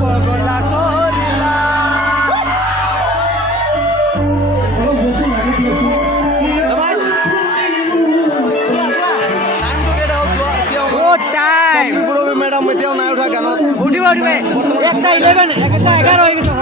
পগলা করিলা ম্যাডাম এতিয়াও নাই উঠা কেন উঠিব উঠিবে একটা 11 একটা 11 হয়ে গেছে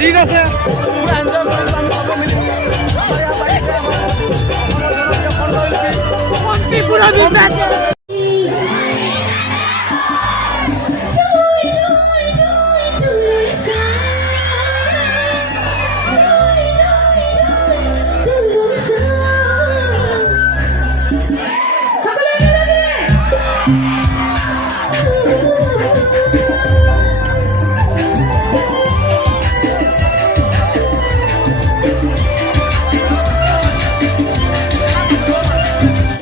ঠিক আছে পুরো এনজয় করেছি আমি সব মিলে পুরো